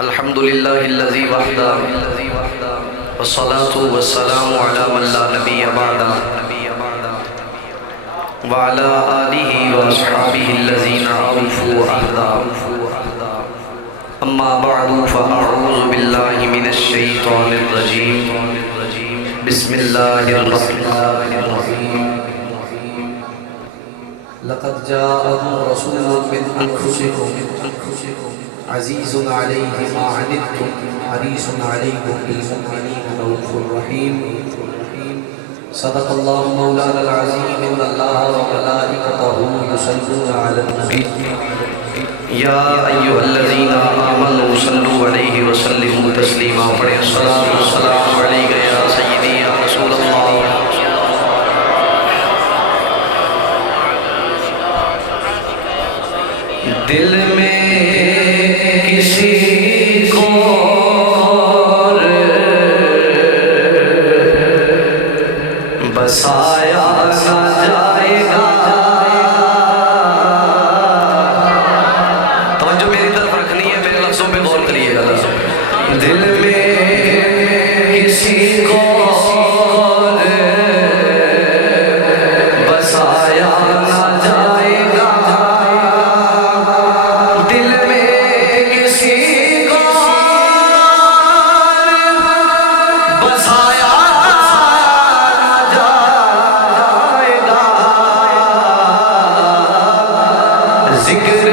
अल्हम्दुलिल्लाहिल्लज़ी वहदा वस्सलातु वस्सलामु अला मन ला नबिय्य बअदा व अला आलिहि व अस्हाबिहिल्लज़ीना औफू अहदा अम्मा बअदु फ़अऊज़ु बिल्लाहि मिनश शैतानिर रजीम बिस्मिल्लाहिर रहमानिर रहीम लक़द जाअकुम रसूलुम मिन अनफुसिकुम अज़ीज़ुन अलैहि मा अनित्तुम हरीसुन अलैकुम बिल मुमिनीना रऊफ़ुर रहीम सदक़ल्लाहु मौलाना अज़ीम इन्नल्लाहा व मलाइकतहु युसल्लूना अलन नबी या अय्युहल्लज़ीना आमनू सल्लु अलैहि व सल्लिमू तस्लीमा। पढ़ें सल्लल्लाहु अलैहि वसल्लम अलैका या सय्यदी या रसूलल्लाह। दिल में किसी को बसाया न जाएगा। तवज्जो मेरी तरफ रखनी है, मेरे लफ्जों पे गौर करिएगा। दिल में किसी को बसाया न जाएगा, दिल में किसी को बसाया न जाएगा। ज़िक्र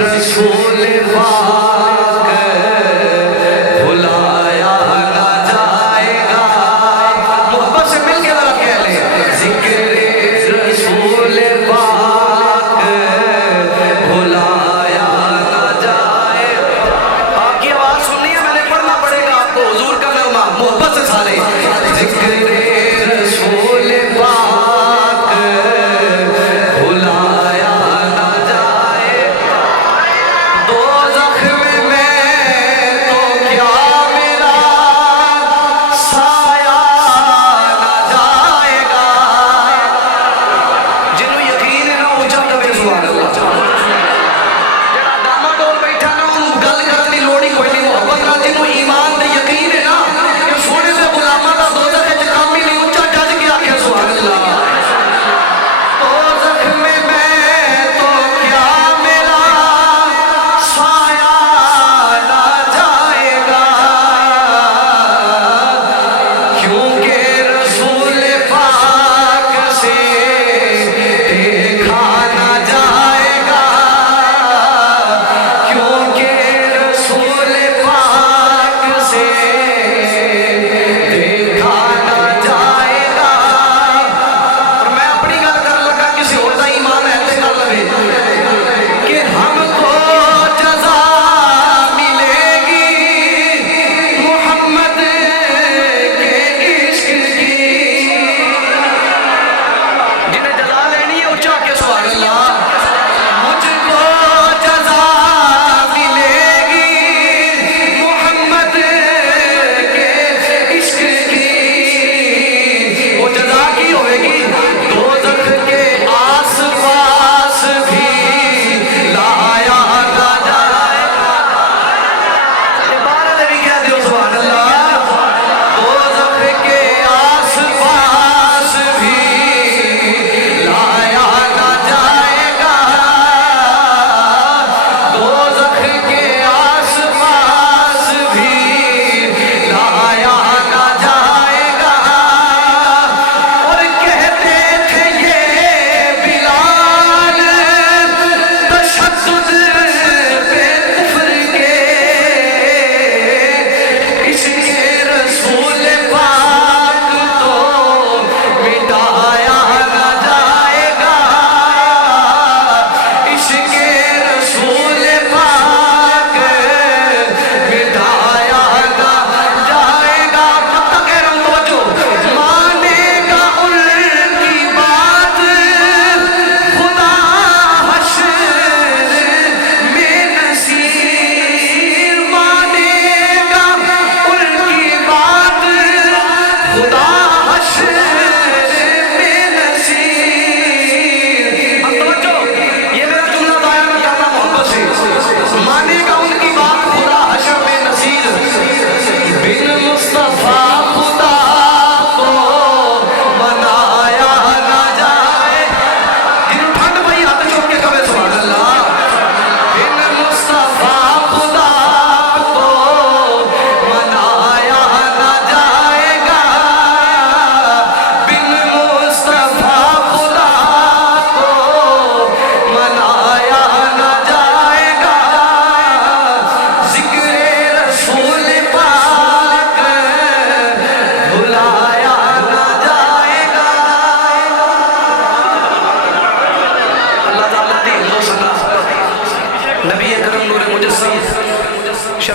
रसूल पाक भुलाया न जाएगा।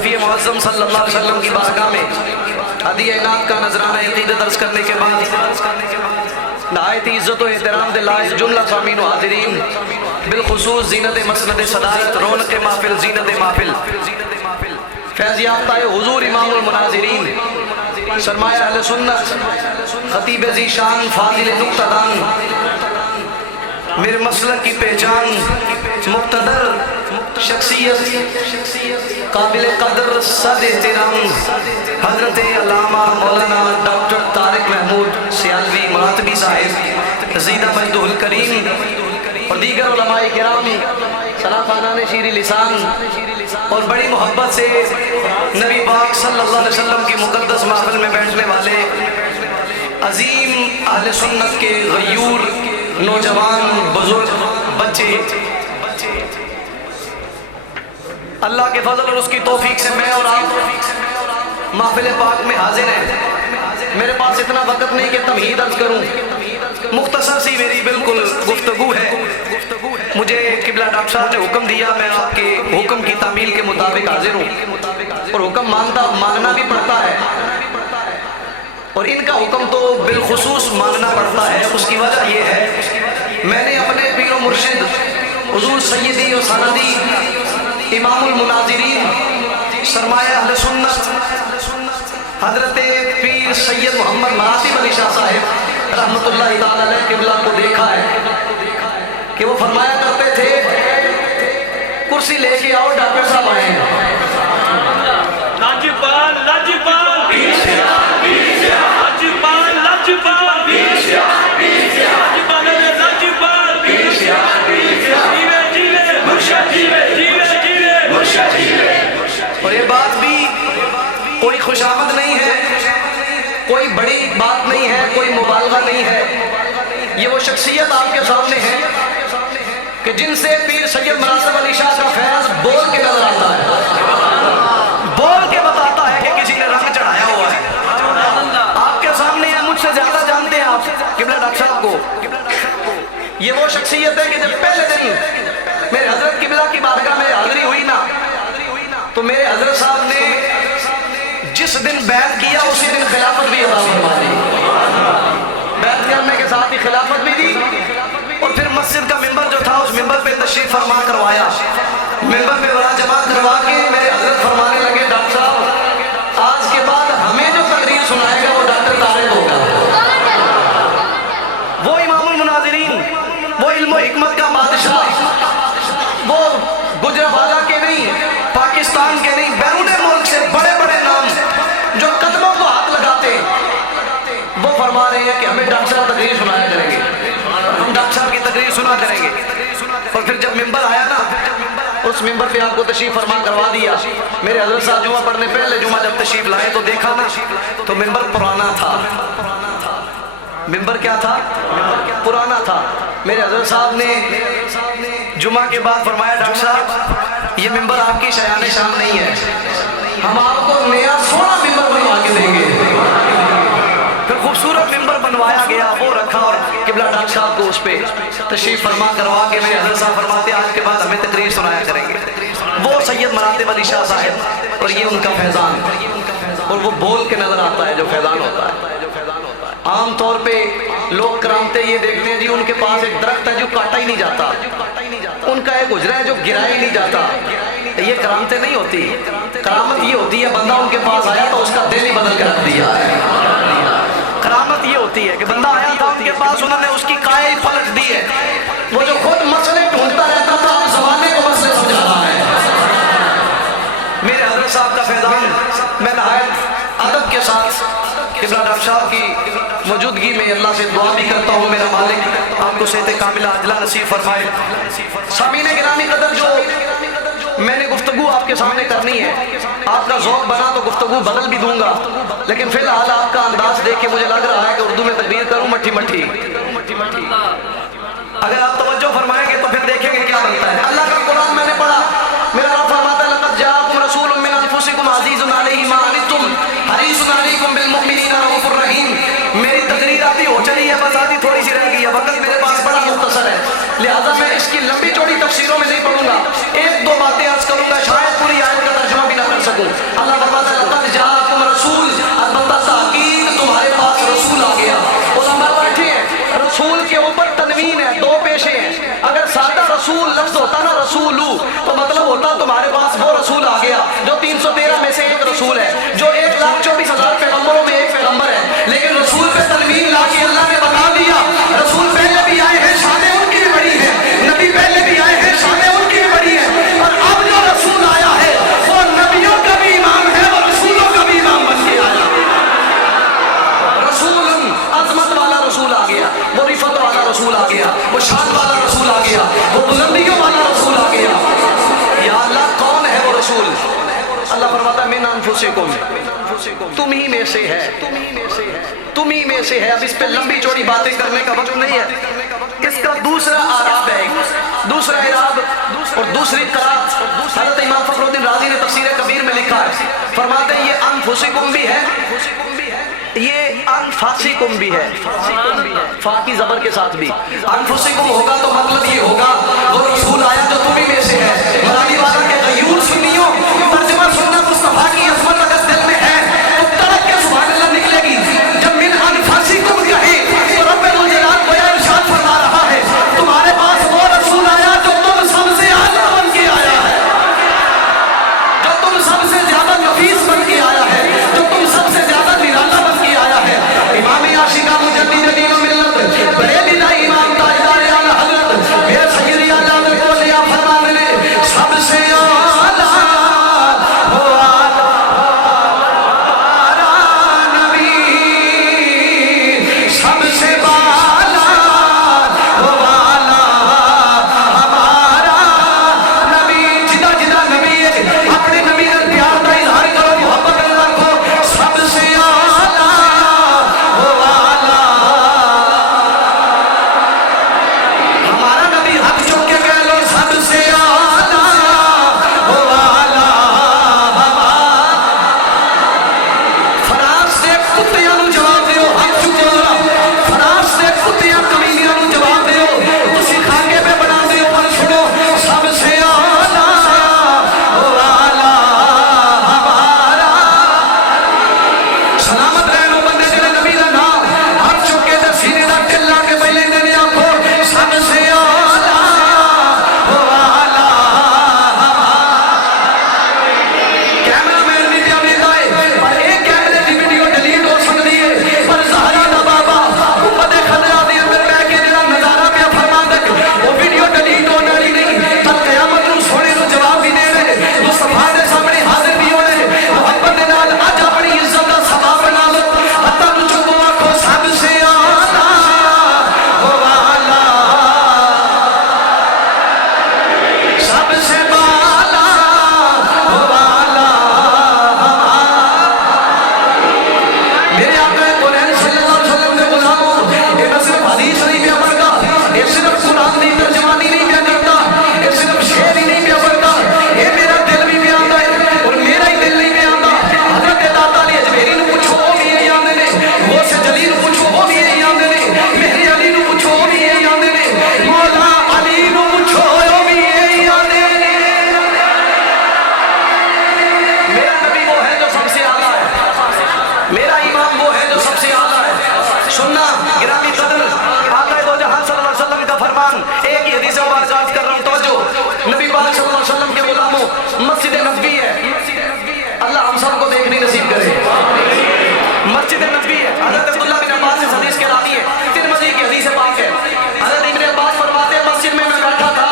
शफी मुअज़्ज़म सल्लल्लाहु अलैहि वसल्लम की बारगाह में हदिया इनात का नजराना अक़ीदत अर्ज़ करने के बाद नहायत इज़्ज़त व एहतराम दिलाए जुमला सामीन व हाज़िरीन बिलखुसूस ज़ीनत मसनद सदारत रौनक महफिल ज़ीनत महफिल फैज़ याफ़्ता हुज़ूर इमामुल मुनाज़िरीन सरमाया अहले सुन्नत खतीब ज़ीशान फ़ाज़िल नुक्तादान मेरे मसलक की पहचान मुक़्तदर शख्सियत काबिल कदर सद एहतराम हज़रत अल्लामा मौलाना डॉक्टर तारिक महमूद सियालवी मातमी साहिब ज़ीदा मजदुल करीम और दीगर उलमाए किराम सलाफ़ानाने शीरी लिसान और बड़ी मोहब्बत से नबी पाक सल्लल्लाहु अलैहि वसल्लम की मुक़द्दस महफ़िल में बैठने वाले अजीम अहले सुन्नत के गयूर नौजवान बुजुर्ग बच्चे, अल्लाह के फजल और उसकी तौफीक से मैं और आप महफिल पाक में हाजिर हैं। मेरे पास इतना वक्त नहीं कि तमहीद अर्ज करूं, मुख्तसर सी मेरी बिल्कुल गुफ्तगू है। मुझे किबला डॉक्टर साहब ने हुक्म दिया, मैं आपके हुक्म की तामील के मुताबिक हाजिर हूँ और हुक्म मानना भी पड़ता है और इनका हुक्म तो बिलखुसूस मानना पड़ता है। उसकी वजह यह है मैंने अपने पीर मुर्शिद हुजूर सैयदी और सनदी इमामुल मुनाज़िरीन सरमाया अहले सुन्नत हजरत पीर सैयद मोहम्मद मरासिम अली शाह साहिब रहमतुल्लाह ताला अलैह किबला को देखा है कि वो फरमाया करते थे कुर्सी लेके आओ डॉक्टर साहब आए हैं। और ये बात भी कोई खुशामद नहीं है, कोई बड़ी बात नहीं है, कोई मुबालगा नहीं है। ये वो शख्सियत आपके सामने है कि जिनसे पीर सैयद मरासिम अली शाह का फैज़ बोल के नजर आता है, बोल के बताता है कि किसी ने रंग चढ़ाया हुआ है। आपके सामने है, मुझसे ज्यादा जानते हैं आप किबला डॉक्टर साहब को। ये वो शख्सियत है कि जब पहले दिन मेरे हजरत किबला की बारगाह में हाजिरी हुई ना, तो मेरे हजरत साहब ने जिस दिन बैत किया उसी दिन खिलाफत भी अता फरमा दी। बैत करने के साथ ही खिलाफत भी दी और फिर मस्जिद का मिंबर जो था उस मिंबर पे तशरीफ फरमा करवाया। मिंबर पे बड़ा जमा करवा के मेरे हजरत फरमाने लगे, डॉक्टर साहब आज के बाद हमें जो तकरीर सुनाएगा वो डॉक्टर तारिक होगा। वो इमामुल मुनाज़िरीन, वो इल्म हिकमत का बादशाह, वो गुजरावाला के नहीं, पाकिस्तान के नहीं, बैरूने मुल्क से बड़े बड़े नाम जो कदमों को हाथ लगाते, वो फरमा रहे हैं कि हमें डॉक्टर साहब तकरीर सुनाया करेंगे, हम डॉक्टर साहब की तकरीर सुना करेंगे। और फिर जब मिंबर आया ना, उस मिंबर पे आपको तशरीफ फरमा करवा दिया। मेरे हजरत साहब जुमा पढ़ने पहले जुमा जब तशरीफ लाए तो देखा ना, तो मिंबर पुराना था। मिंबर क्या था? पुराना था। मेरे हजरत साहब ने जुमा के बाद फरमाया, डॉक्टर साहब ये मिंबर आपकी शयान शान नहीं है, हम आपको नया सोना मिंबर बनवा के देंगे। फिर खूबसूरत मिंबर बनवाया गया, वो रखा और किबला डॉक्टर साहब को उस पर तशरीफ फरमा करवा के मेरे हजरत साहब फरमाते आज के बाद हमें तकरीर सुनाया करेंगे। वो सैयद मरासिम अली शाह साहिब और ये उनका फैज़ान, और वो बोल के नजर आता है जो फैज़ान होता है। आम तौर पे लोग करामते ये देखते हैं जी उनके पास एक दरख्त है जो काटा ही नहीं जाता, उनका एक गुजरा है जो गिरा ही नहीं जाता। ये करामते नहीं होती, करामत ये होती है बंदा उनके पास आया तो उसका दिल ही बदल कर रख दिया है। करामत ये होती है कि बंदा आया था उनके पास, उन्होंने उसकी काया ही पलट दी है। वो जो खुद मसले ढूंढता रहता था आप ज़माने को मसले समझा रहा है। मेरे हजरत साहब का फैज़ान मैं नहायत अदब के साथ किबला डॉक्टर साहब की मौजूदगी में अल्लाह से दुआ भी करता हूँ, मेरा मालिक आपको सेहत कामिला अजला नसीब फरमाए। सामीने गिरामी कदर, जो मैंने गुफ्तगू आपके सामने करनी है, आपका ज़ौक़ बना तो गुफ्तगू बदल भी दूंगा, लेकिन फिलहाल आपका अंदाज देख के मुझे लग रहा है कि उर्दू में तकरीर करूँ मट्ठी मट्ठी। अगर आप तवज्जो फरमाएंगे तो फिर देखेंगे क्या बनता है। अल्लाह का कुरान मैंने पढ़ा, मेरा रब फरमाता है लक़द जाअकुम रसूलुम मिन अनफुसिकुम अज़ीज़ुन अलैहि मा अनित्तुम हरीसुन अलैकुम बिल मुमिनीना रऊफ़ुर रहीम। मेरी तकरीर आधी हो चली है, बस आधी थोड़ी सी रह गई है, वक्त मेरे पास बड़ा मुख्तसर है, लिहाजा मैं इसकी लंबी चौड़ी तफसीरों में नहीं पढ़ूंगा। एक दो बातें अर्ज करूंगा, शायद पूरी आयत का तर्जुमा भी ना कर सकूं। रसूल है, जो 1,24,000 पैगंबरों में एक पैगंबर है, लेकिन रसूल पे तनवीन ला के अल्लाह ने बता दिया रसूल पहले भी आए हैं, शानें उनकी भी बड़ी है, नबी पहले भी आए हैं, शानें उनकी भी बड़ी है, और अब जो रसूल आया है वो नबियों का भी इमाम है, वो रसूलों का भी इमाम बन के आया। रसूल अजमत वाला रसूल आ गया, वो रिफत वाला रसूल आ गया, वो शान वाला रसूल आ गया, वो बुलंदियों वाला रसूल आ गया। या अल्लाह कौन है वो रसूल? अल्लाह फरमाता है मिन अनफुसिकुम, तुम ही में से है, तुम ही में से है। अब इस पे लंबी चौड़ी बातें करने का वक्त नहीं है। इसका दूसरा आदाब है, दूसरा इराब और दूसरी करात हज़रत इमाम फखरुद्दीन राज़ी ने तफसीर कबीर में लिखा है, फरमाते हैं ये अनफुसिकुम भी है, ये अनफासिकुम भी है, फा की जबर के साथ भी। अनफुसिकुम होगा तो मतलब ये होगा वो रसूल आया जो तुम ही में से है। मरानी वाला के गयूर सुनियो, तर्जुमा सुनना मुस्तफा की अज़मत अगर दिल में है तो तड़क के सुभान अल्लाह निकलेगी। जब मिन अनफासिकुम कहे तो रब्बुल जलाल गोया इरशाद फरमा रहा है तुम्हारे पास वो रसूल आया जो तुम सबसे आला बन के आया है, जो तुम सबसे ज्यादा नफीस बन के आया है, जो तुम सबसे ज्यादा निराला बन के आया है। इमाम आशिका मुजद्दिद दीन व मिल्लत बरेली दा इमाम ताजदार आला हजरत मेरे सैयदी आला में बोले आप फरमाते ने सबसे आला हो आला नबी, सबसे बाला हो आला हमारा नबी। जिदा जिदा नबी है अपने नबी का प्यार का इजहार करो, मोहब्बत रखो। सबसे आला हो आला हमारा नबी, हाथ चुक के कह लो सबसे आला हो आला हमारा। फराश से कुत्तियां नूं जवाब दियो, हाथ चुको जरा। फराश से कुत्तियां कमीनियां नूं जवाब दियो, तुसी खाके पे बना दियो, पर सुनो सबसे आला हो आला हमारा। सलामत रहनो बंदे जेड़े नबी दा नाम हाथ चुक के ते सीने दा टिल्ला के पहले देने आखो सबसे आला हो आला कैमरामैन भी क्या देता है पर एक कैमरे की वीडियो डिलीट हो सकती है, पर ज़हरा दा बाबा उम्मत खदरा दे अंदर बैठ के जेड़ा नजारा पे फरमांदा वो वीडियो डिलीट होने वाली नहीं। कल क़यामत नूं सोने नूं जवाब भी दे रहे मुस्तफा दे सामने हाजिर भी होने, मोहब्बत दे नाल अज अपनी इज्जत दा सबब बना लो। हत्ता नूं चुको आखो सबसे आला हो आला, सबसे बाला हो आला मेरे आका कुरान सल्लल्लाहु अलैहि वसल्लम के गुलामों, ये ना सिर्फ हदीस नहीं पिया पढ़ता, ये सिर्फ कुरान की तर्जमानी नहीं पिया करता, ये सिर्फ शेर ही नहीं पिया पढ़ता, ये मेरा दिल भी पिया आंदा है और मेरा ही दिल नहीं पिया आंदा। हज़रत दाता अली अजमेरी नूं पूछो वो भी यही आंदे ने, गौसे जली नूं पूछो वो भी यही आंदे ने, मेहरी अली नूं पूछो वो भी यही आंदे ने, मौला अली नूं पूछो वो भी यही आंदे ने। मेरा नबी वो है जो सबसे आला है, मेरा इमाम वो है जो सबसे आला है। सुनना गिरामी कदर आका दो जहां सल्लल्लाहु अलैहि वसल्लम का फरमान, एक ही हदीस मुबारक अर्ज कर रहा हूं, तवज्जो। नबी पाक सल्लल्लाहु अलैहि वसल्लम के गुलामों, मस्जिद नबवी है, अल्लाह हम सबको देखनी नसीब करे। मस्जिद नबवी है, हज़रत अब्दुल्लाह बिन अब्बास इस हदीस के रावी है, तिरमिज़ी की हदीस पाक है। हज़रत इब्न अब्बास फरमाते हैं मस्जिद में मैं बैठा था,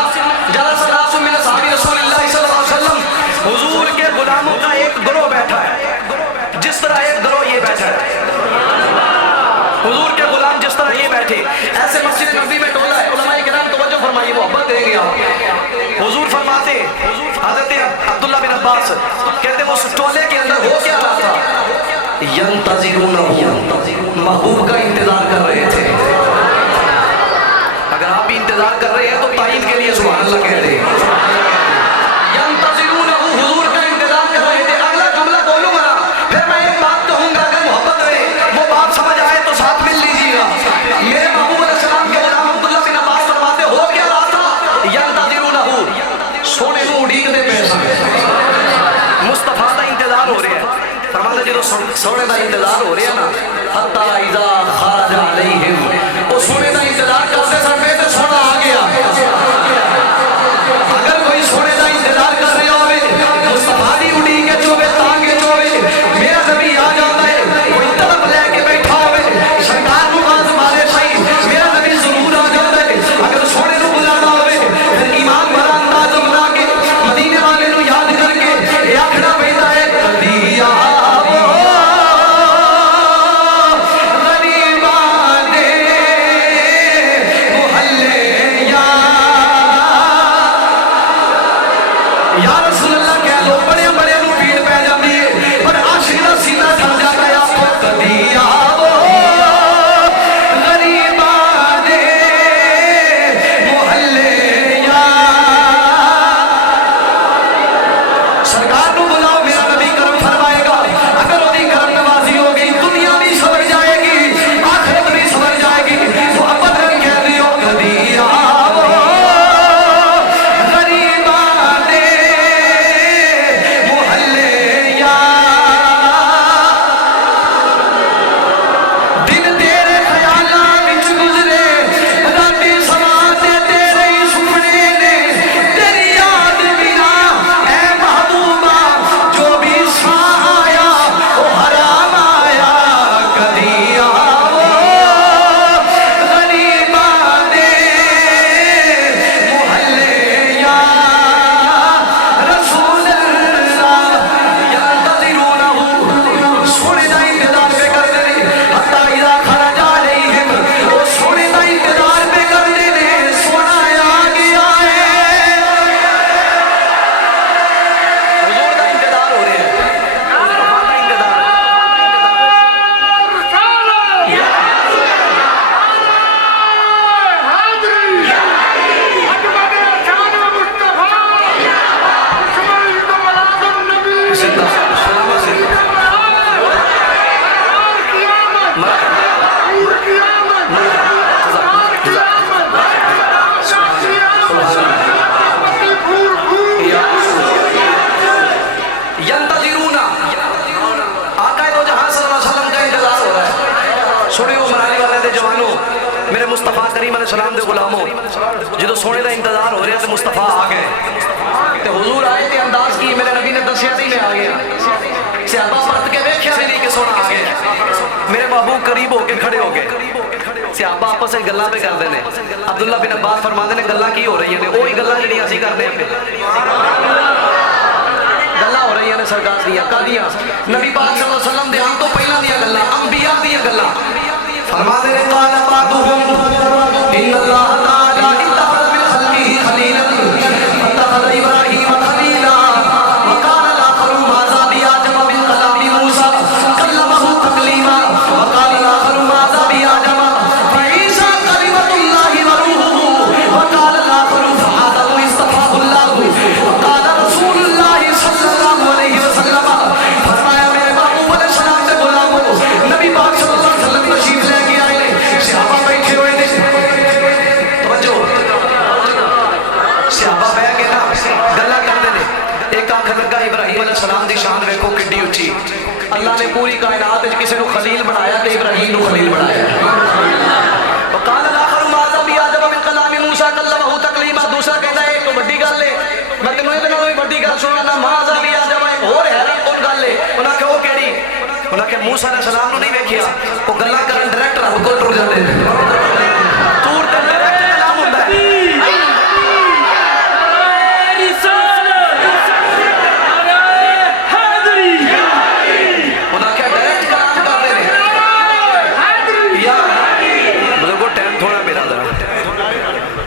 जलसा नासु मिन असहाबी रसूलिल्लाह सल्लल्लाहु अलैहि वसल्लम, हुजूर के गुलामों का एक गिरोह बैठा है, जिस तरह एक गिरोह ये बैठा है, हुजूर के गुलाम जिस तरह ये बैठे ऐसे मस्जिद नबी में टोला है। उलमाए किराम तवज्जो फरमाइए, मोहब्बत देंगे आप। हुजूर फरमाते हज़रत अब्दुल्लाह बिन अब्बास कहते वो उस टोले के अंदर हो क्या रहा था, यंतज़िरूनहु, महबूब का इंतजार कर रहे थे। अगर आप भी इंतजार कर रहे हैं तो ताईद के लिए सुभान अल्लाह कह दे। यंतज़िरूनहु, हुजूर का इंतजार कर रहे थे। अगला जुमला बोलूंगा ना, फिर मैं एक बात कहूंगा, अगर मोहब्बत में वो बात समझ आए तो साथ मिल लीजिएगा। मेरे महबूब अलैहिस्सलाम के गुलाम अब्दुल्लाह बिन अब्बास फरमाते हो क्या रहा था, यंतज़िरूनहु, सोने को उड़ीकते पे मुस्तफा का इंतजार हो रहा है। फरमाते जो सोने का इंतजार हो रहा ना, हत्ता इज़ा खरज अलैहिम, वो सोने का इंतजार करते समय तो सोना आ गया। अगर कोई सोने का इंतजार कर रहे हो मुस्तफा दी उड़ी के चोवे ताके चोवे जिंदा सलामत जिंदा मेरे मुस्तफा करीम अलैहिस्सलाम दे गुलामों जो सोने का इंतजार हो रहा तो मुस्तफा आ गए ते हुजूर आए ते अंदाज की मेरे नबी ने दसिया नहीं मैं आ गया सहाबा परत के वेख्या भी नहीं कि सोना आ गया मेरे महबूब करीब होके खड़े हो गए सहाबा आपस में गल्लां पे करते हैं अब्दुल्ला बिन अब्बास फरमाते हैं गल्लां की हो रही ने वही गल्लां जिहड़ियां असीं करदे पे गल्लां हो रही ने सरकार दियां कादियां नबी पाक सल्लल्लाहु अलैहि वसल्लम दे आने तो पहला दियां गल्लां अंबिया दियां गल्लां फरमाते हैं काल बादुहुम इन्नल्लाह ताला इत्तखज़ मिन खल्क़िही खलीलन फत्तखज़ इब्राहीम खलीला व क़ाल आखरू माज़ा बिआदम मिन कलामि मूसा कल्लमहु तकलीमा व क़ाल आखरू माज़ा बिआदम फईसा कलिमतुल्लाहि व रूहुहु व क़ाल आखरू फआदम इस्तफ़ाहुल्लाहु व क़ाल रसूलुल्लाहि सल्लल्लाहु अलैहि वसल्लम फरमाया मेरे महबूब अलैहिस्सलाम से गुलामों नबी पाक सल्लल्लाहु अलैहि वसल्लम तशरीफ लेके आए सहाबा बैठे हुए थे तवज्जो सहाबा बैठ के ना गल्ला करते ने एक आंख लगा इब्राहीम अलैहिस्सलाम दी शान देखो किड्डी उच्ची अल्लाह ने पूरी कायनात विच किसी को खलील बनाया ते इब्राहीम को खलील बनाया वकाल आखर माज़ा बिआदम मिन कलामि मूसा कल्लमहु तकलीमा दूसरा कहता है एक तो बड़ी गल है मैं तेनों इहदे नालों भी बड़ी गल सुनाना माज़ा बिआदम एक होर हैरान कौन गल है उन्हां के वो केड़ी उन्हां के मूसा अलैहिस्सलाम नु नहीं वेखिया वो गल्ला करन डायरेक्ट रब कोल टुर जांदे ने टूर ते डायरेक्ट कलाम हुंदा है उन्हां के डायरेक्ट कलाम करदे ने यार बुजुर्गो टाइम थोड़ा मेरा जरा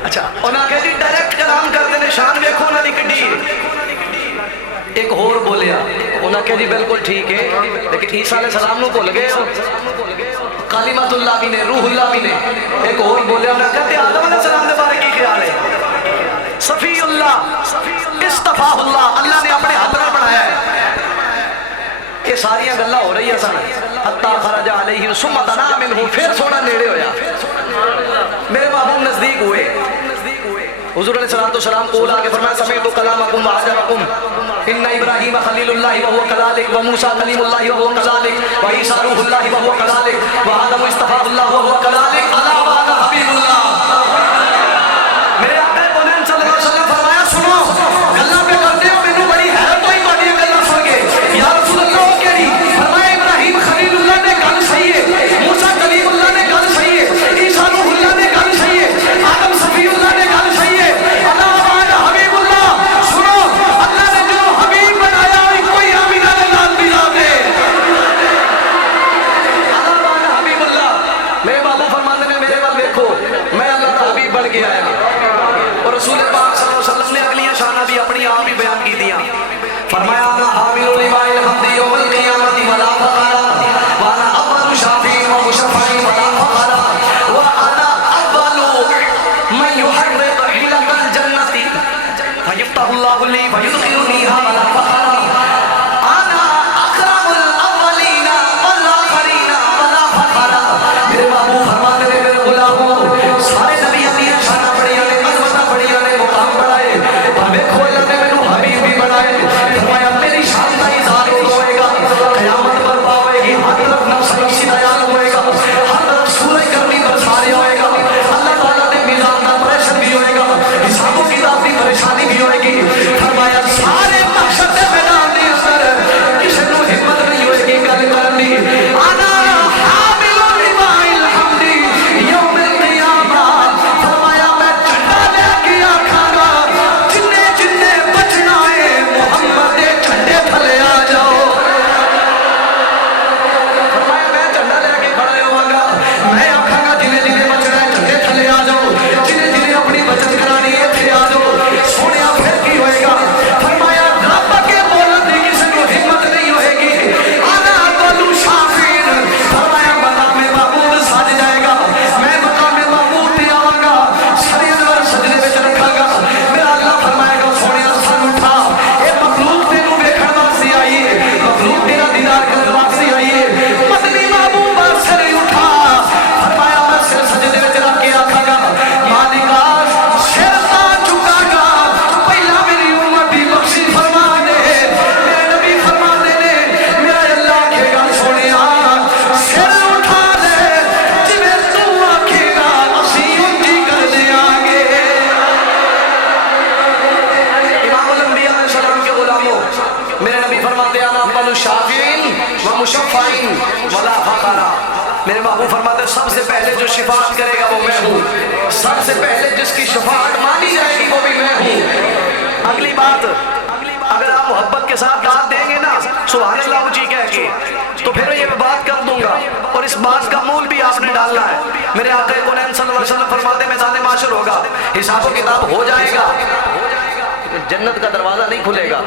अच्छा उन्हां के जी डायरेक्ट कलाम करदे ने शान देखो उन्हां दी किड्डी एक होर बोलिया उन्हें कहा जी बिल्कुल ठीक है लेकिन ईसा अलैहिस्सलाम को भुल गए हो कालिमतुल्लाह भी ने रूहुल्लाह भी ने एक और बोलिया उन्हें कहते आदम अलैहिस्सलाम के बारे की ख्याल है सफीउल्लाह इस्तफाहुल्लाह अल्लाह ने अपने हाथ में बनाया है ये सारियां गल्लां हो रही सन हत्ता खरजा अलैहि सुम्मा तना मिनहु फिर सोना नेड़े होया मेरे महबूब नजदीक हुए हुजूर अलैहिस्सलाम को आके फरमाया समीअतु कलामकुम व अजबकुम इन्ना इब्राहीम खलीलुल्लाह व हुवा कज़ालिक व मूसा कलीमुल्लाह व हुवा कज़ालिक व ईसा रूहुल्लाह व हुवा कज़ालिक व आदम इस्तफ़ाहुल्लाह व हुवा कज़ालिक अला व अना हबीबुल्लाह मेरे आका बोले सल्लल्लाहु अलैहि वसल्लम फरमाया सुनो गल्लां पे करते हो मेनू बड़ी हैरत होई बाडी गल्लां सुन के या रसूल अल्लाह केड़ी फरमाया इब्राहीम खलीलुल्लाह ने गल सही है मूसा कलीमुल्लाह ने गल सही है ईसा रूहुल्लाह ने गल सही है आदम सफीउल्लाह ने गल सही है अला व अना हबीबुल्लाह सुनो अल्लाह ने जो हबीब बनाया कोई आमिना के नाम भी ना दे अला व अना हबीबुल्लाह मेरे बाबू फरमा नबी फरमाते हैं अना अव्वलु शाफिईन व मुशफ़्फ़ईन वला फ़खरा। मेरे महबूब फरमाते हैं सबसे पहले जो शिफाअत करेगा वो मैं हूँ, सबसे पहले जिसकी शिफाअत मानी जाएगी वो भी मैं हूँ। अगली बात, अगर आप मोहब्बत के साथ दाद देंगे ना सुभान अल्लाह जी कह के, तो फिर ये मैं बात कर दूंगा और इस बात का मूल भी आपने डालना है। मेरे आका कौन सल्लल्लाहु अलैहि वसल्लम फरमाते मैदान माशर होगा, हिसाब किताब हो जाएगा, जन्नत का दरवाजा नहीं खुलेगा।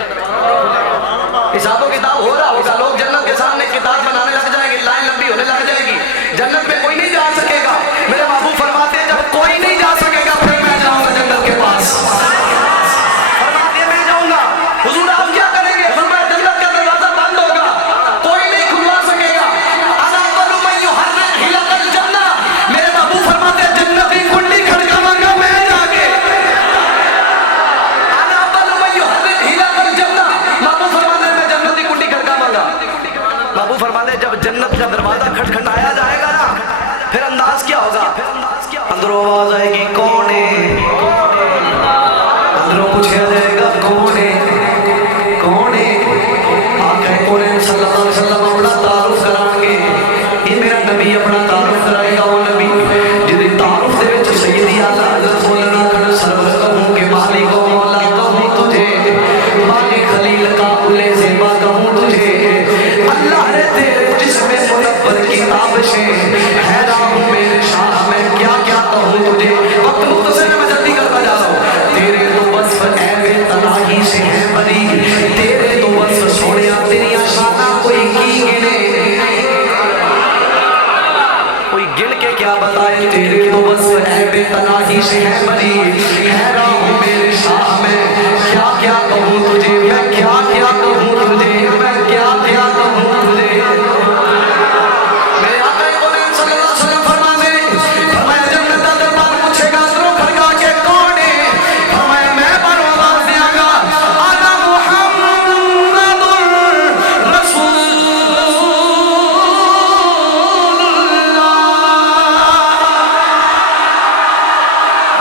हिसाब किताब हो रहा होगा, लोग जन्नत के सामने किताब बनाने लग जाएंगे, लाइन लंबी होने लग जाएगी, जन्नत में कोई नहीं जा सकेगा। मेरे महबूब फरमाते हैं जब कोई नहीं जा सकेगा फिर मैं जाऊंगा जन्नत के पास। फरमाते हैं मैं जाऊंगा, हुजूर आप क्या करेंगे? फरमाया जन्नत का दरवाजा बंद होगा, कोई नहीं खुलवा सकेगा। अना अव्वलु मन युहर्रिक हिलकल जन्ना, मेरे महबूब फरमाते हैं जन्नत की कुंडी खड़काऊंगा मैं जाके। अना अव्वलु मन युहर्रिक हिलकल जन्ना, महबूब फरमाते हैं मैं जन्नत की कुंडी खड़काऊंगा। महबूब फरमाते हैं जब जन्नत का दरवाजा खटखटाया जाएगा ना फिर अंदाज क्या होगा? अंदरों आवाज आएगी कौन है, अंदरों पूछा जाएगा कौन है, कौन है? आका कौन सल्लल्लाहु अलैहि वसल्लम अपना तारुफ कराएंगे, ये मेरा नबी अपना तारुफ कराएगा। वो नबी जिहदे तारुफ दे विच सैयदी आला हज़रत बोलना कर सरवर कहूं के मालिक व मौला कहूं तुझे, मालिक खलील का उले ज़ेबा कहूं तुझे, अल्लाह रे तेरे जिस्म मुनव्वर किताब से हैरान हूं मेरे शाह मैं क्या क्या कहूं तुझे। वक्त मुख्तसर है, मैं जल्दी करता जा रहा हूं। तेरे तो वस्फ ऐबे तनाही से है बरी, तेरे तो वस्फ सोनिया तेरिया शाना कोई की गिने, कोई गिन के क्या बताए। तेरे तो वस्फ ऐबे तनाही से है बरी, हैरान हूं मेरे शाह मैं क्या क्या कहूं तुझे, मैं क्या क्या कहूं तुझे, मैं क्या क्या कहूं तुझे। मेरे आका कौन सल्लल्लाहु अलैहि वसल्लम फरमाते फरमाया जन्नत का दरवाजा पूछेगा अंदरों खड़का के कौन है? फरमाया मैं पर आवाज देगा अना मुहम्मदुर रसूलुल्लाह।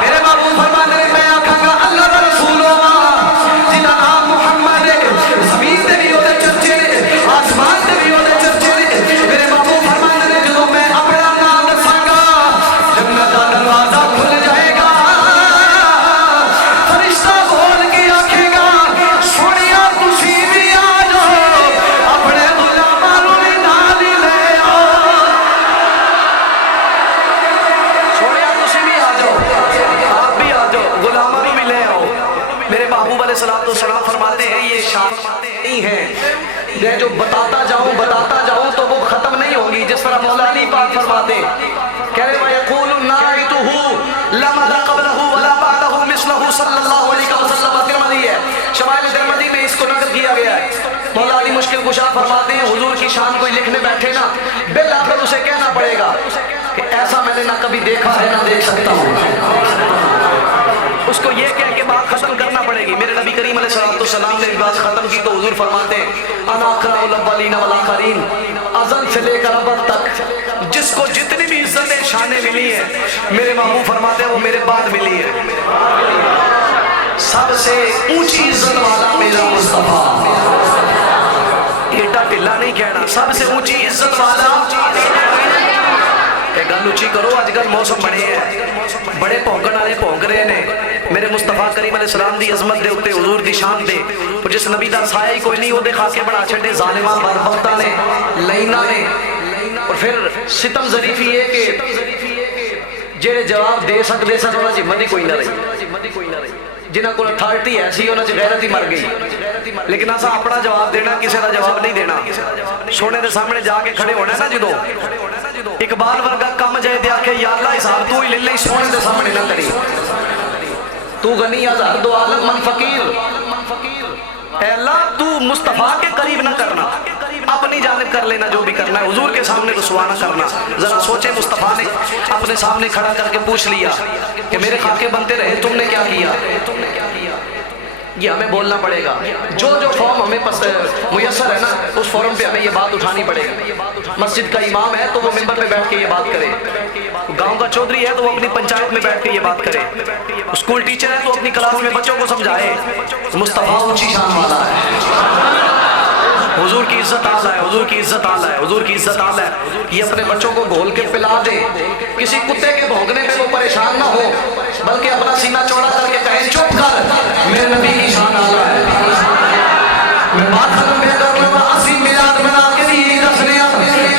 मेरे महबूब फरमाते हैं मैं आखांगा अल्लाह का रसूल होगा जिन्दा नाम मुहम्मद है, ज़मीन ते भी ओदे चर्चे ने, आसमान ते भी ओदे चर्चे ने। मेरे महबूब फरमाते हैं जो मैं अपना नाम दसांगा जन्नत का दरवाजा खुल जाएगा, फरिश्ता बोल के आखेगा सोनिया तुसी भी आ जाओ, अपने गुलामां नूं भी नाल ही ले आओ, सोनिया तुसी भी आ जाओ, आप भी आ जाओ, गुलामां नूं भी ले आओ। मेरे महबूब अलैहिस्सलातु वस्सलाम फरमाते हैं ये शान नहीं है, मैं जो बताता जाऊं तो वो खत्म नहीं होगी। जिस तरह मौला अली पाक फरमाते कह रहे भाई यक़ूलु नाइतुहु लमा क़बलहु वला बअदहु मिस्लहु सल्लल्लाहु अलैहि वसल्लम। तिरमिज़ी है, शमाइल तिरमिज़ी में इसको नकल किया गया है। मौला अली मुश्किल कुशा फरमाते हैं हुजूर की शान कोई लिखने बैठे ना बिल आखिर उसे कहना पड़ेगा कि ऐसा मैंने ना कभी देखा है ना देख सकता हूँ, उसको ये कह के बात खत्म करना पड़ेगी। मेरे नबी करीम अलैहिस्सलाम ने बात खत्म की तो हुजूर फरमाते हैं अना अक़राउल अव्वलीन वल आखिरीन, अज़ल से लेकर अब तक जिसको जितनी भी इज्जतें शानें मिली है मेरे महबूब फरमाते हैं वो मेरे बाद मिली है। सबसे ऊंची इज्जत वाला मेरा मुस्तफा, एडा ढिला नहीं कहना, सबसे ऊंची इज्जत वाला। गल उची करो, अजकल मौसम बने हैं बड़े भौंकण वाले भौंक रहे ने। मेरे मुस्तफा करीम अलैहिस्सलाम दी अजमत दे उत्ते हुजूर दी शान दे और जिस नबी दा साया ही कोई नहीं ओदे खाके बना छड्डे जालिमां बरबख्तां ने लाइनां ने। और फिर सितम ज़रीफी है कि जेड़े जवाब दे सकदे सन उन्हां च हिम्मत ही कोई ना रही, जिन्हां कोल अथॉरिटी ऐसी उन्हां च गैरत ही मर गई। लेकिन असा अपना जवाब देना, किसी का जवाब नहीं देना। सोने के सामने जाके खड़े होना ना जो इकबाल वर्गा कम जाए ते आखे या अल्लाह हिसाब तू ही ले ले, सोने के सामने ना करी। तू गनी अज़हर दो आलम मन फकीर, अल्लाह तू मुस्तफा के करीब ना करना, अपनी जानिब कर लेना जो भी करना है, हुजूर के सामने रुसवा ना करना। जरा सोचे मुस्तफा ने अपने सामने खड़ा करके पूछ लिया कि मेरे खाके बनते रहे तुमने क्या किया, ये हमें बोलना पड़ेगा। जो जो फॉर्म हमें मुयस्सर है ना उस फॉर्म पे हमें ये बात उठानी पड़ेगी। मस्जिद का इमाम है तो वो मिंबर पे बैठ के ये बात करे, गांव का चौधरी है तो वो अपनी पंचायत में बैठ के ये बात करे, स्कूल टीचर है तो अपनी क्लास में बच्चों को समझाए मुस्तफा ऊंची शान वाला है। हुजूर की इज्जत आला है, हुजूर की इज्जत आला है, हुजूर की इज्जत आला है। ये अपने बच्चों को घोल के पिला दे, किसी कुत्ते के भौंकने पे वो परेशान ना हो, बल्कि अपना सीना चौड़ा करके कहे चुप कर, मेरे नबी की शान आला है। मैं बात खत्म कर दूंगा। 80 मिलाद बना के ये दसने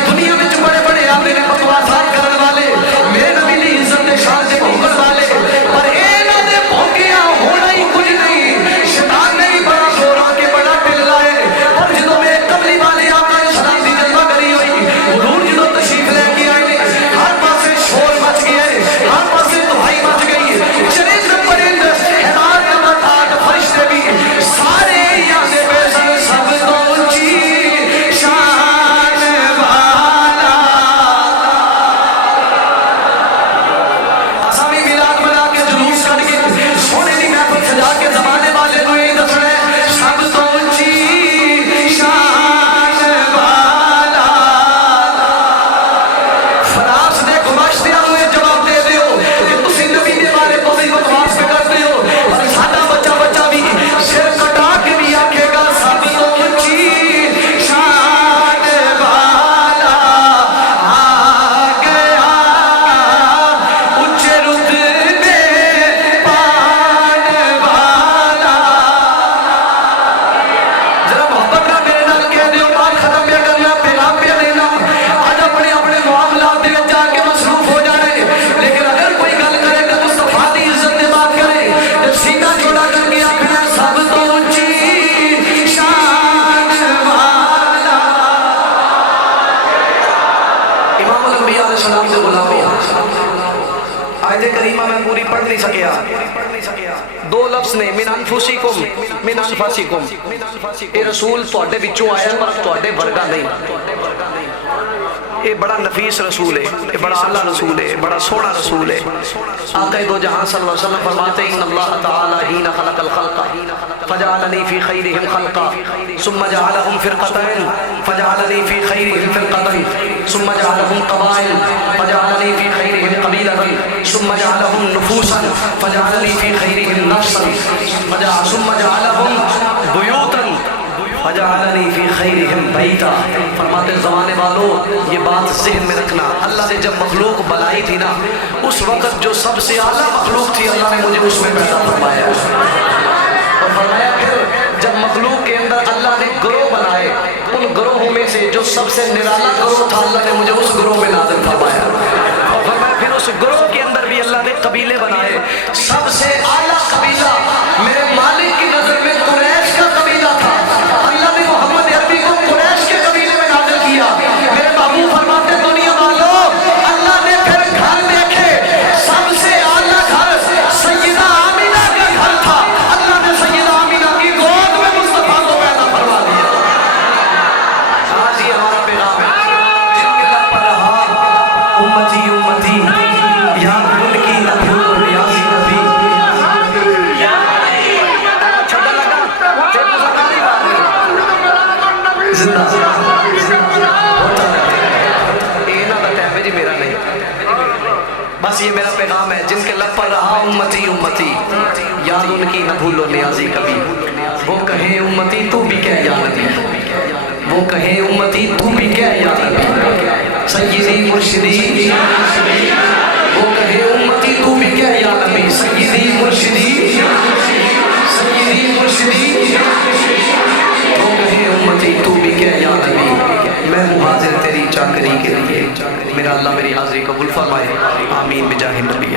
दुनिया में बड़े बड़े आप मेरे बकवास करने वाले, मेरे नबी की इज्जत के शान से भौंकने वाले, पर ए ना दे भौंकिया होना ही कुछ नहीं। शैतान नहीं बड़ा जोरा के बड़ा पिल्ला है, और जिन्हों में कमली वाले आका सलाम दी जलवा करी हुई हुजूर जिन्हों तशरीफ लेके आए ने, हर पासे शोर मच गया है, हर पासे दुहाई मच गई है। चरित्र परिंद हैरान नबातात फरिश्ते भी सारे याद बेसन सब तो ऊंची शान वाला। असामी मिलाद बना के जुलूस करके सोने की महफिल सजा के जमाने वाले को यही दसना है सब तो ऊंची शान वाला। फरास ने गुमाश्तियां हुए जवाब दे दियो कि तुसी नबी दे बारे तो भी बकवास पे करते हो, और साडा बच्चा बच्चा भी सिर कटा के भी आखेगा सब तो ऊंची शान वाला आ गया ऊंचे रुतबे पान वाला। जरा मोहब्बत का मेरे नाल कह दियो, बात खत्म पे करना, पैगाम पे देना। आज अपने अपने मामलात दे जाके मसरूफ हो जाने, लेकिन अगर कोई गल करे तो मुस्तफा दी इज्जत की बात करे, जब सीना चौड़ा करके आखना सब तो ऊंची शान वाला। इमामुल अंबिया अलैहिस्सलाम से गुलामी आयत करीमा में पूरी पढ़ नहीं सकिया, दो लफ्ज ने मिन अनफुसिकुम मिन अनफसिकुम। ये रसूल तुहाडे विचों आया पर तुहाडे वर्गा नहीं। ये बड़ा नफीस रसूल है, ये बड़ा आला रसूल है, बड़ा सोहना रसूल है। आका दो जहां सल्लल्लाहु अलैहि वसल्लम फरमाते हैं अल्लाह तआला हीना खलकल खल्का फजअलनी फी खैरिहिम खल्का सुम्मा जअलहुम फिरक़तैन फजअलनी फी खैरिहिम फिरक़तैन सुम्मा जअलहुम क़बाइल फजअलनी फी खैरिहिम क़बीलतन सुम्मा जअलहुम नुफूसन फजअलनी फी खैरिहिम नफ्सन सुम्मा जअलहुम बुयूतन फजअलनी फी खैरिहिम बैता। फरमाते ज़माने वालों ये बात ज़हन में रखना, अल्लाह ने जब मखलूक बनाई थी ना, उस वक़्त जो सबसे आला मखलूक थी अल्लाह ने मुझे उसमें पैदा फरमाया। और फरमाया फिर जब मखलूक के अंदर अल्लाह ने ग्रोह बनाए, उन ग्रोहों में से जो सबसे निराला ग्रोह था अल्लाह ने मुझे उस ग्रोह में नाज़िल फरमाया। और फरमाया फिर उस ग्रोह के अंदर भी अल्लाह ने कबीले बनाए, सबसे आला कबीला मेरे मालिक की नज़र में कुरैश का कबीला था। अल्लाह ने मोहम्मद अरबी को कुरैश के कबीले में नाज़िल किया। मेरे बाबू फरमाते दुनिया वालों अल्लाह ने फिर घर देखे, सबसे आला घर सैयदा आमिना का घर था। अल्लाह ने सैयदा आमिना की गोद में मुस्तफा को पैदा फरमा दिया। आज ये हमारा पैगाम है, जिनके लब पर रहा उम्मती उम्मती या उनकी नबी यासी नबी छोटा लगा फिर तो सरकारी बात है जिंदा होता है ये ना बताया मेरी मेरा नहीं, बस ये मेरा पैगाम है। जिनके लब पर रहा उम्मती उम्मती याद उनकी न भूलो नियाजी कभी, वो कहे उम्मती तू भी कह या नबी, वो कहे उम्मती तू भी कह या नबी सय्यदी मुर्शिदी, वो कहे उम्मती तू भी कह या नबी सय्यदी मुर्शिदी सय्यदी मुर्शिदी, वो कहे उम्मती तू भी कह या नबी मैं हूँ हाजिर तेरी चाकरी के लिए। मेरा अल्लाह मेरी हाजिरी कबूल फरमाए, आमीन बिजाहि नबी।